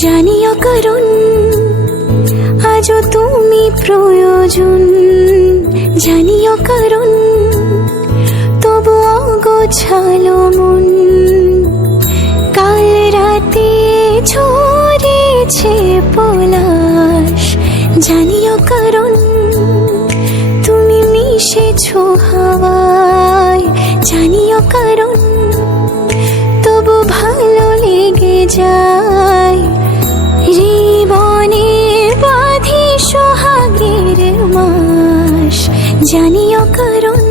জানিও কারণ আজও তুমি প্রয়োজন, জানিও কারণ তবু অগোছালো মন। কাল রাতে ঝরেছে পলাশ, জানিও কারণ তুমি মিশেছো হাওয়ায়, জানিও কারণ তবু ভালো লেগে যায়। জীবনে বাঁধি সোহাগের মাস, জানিও কারণ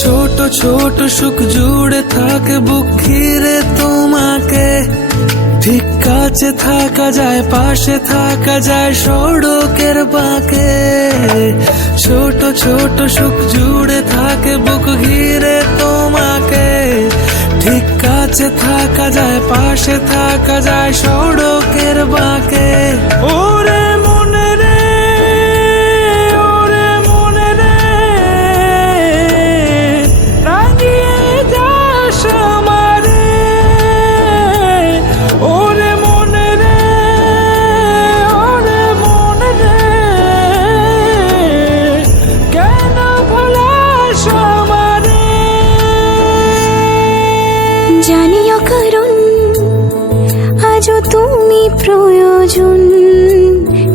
ছোট ছোট সুখ জুড়ে থাকে বুক ঘিরে তোমাকে। ঠিক কাছে থাকা যায়, পাশে থাকা যায় সড়কের বাঁকে। ছোট ছোট সুখ জুড়ে থাকে বুক ঘিরে তোমাকে। ঠিক কাছে থাকা যায়, পাশে থাকা যায় সড়কের বাঁকে। ওরে মনে রে, ওরে মনে রে, রাঙিয়ে যাস আমারে। ওরে মনে রে, ওরে মনে রে, কেন ভোলাস আমারে। জানিও কারণ আজও তুমি প্রয়োজন,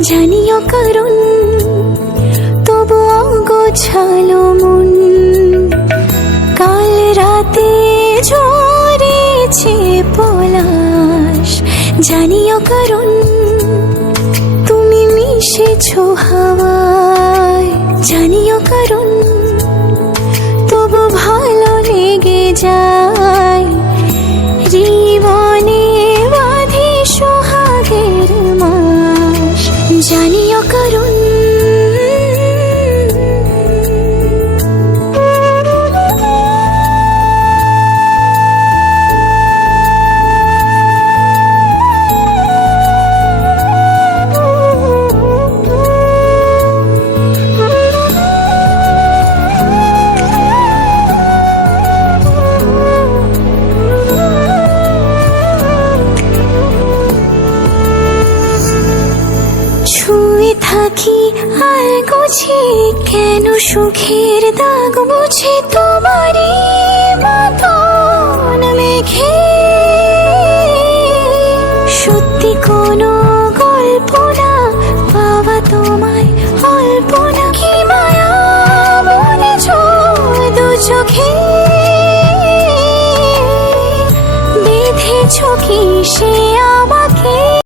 জানিও কারণ তবু অগোছালো মন। কাল রাতে ঝরেছে পলাশ, জানিও কারণ তুমি মিশেছো হাওয়ায়, জানিও কারণ তবু ভালো লেগে যায়। জীবনে বাঁধি সোহাগের মাস, জানিও কারণ ছুঁয়ে থাকি আর গুছি কেন সুখের দাগ মুছে তোমারই মতন মেঘে। সত্যি কোনো গল্প না পাওয়া তোমায় অল্প না, কি মায়া বুনেছ দু চোখে। বেঁধেছ কি সে আমার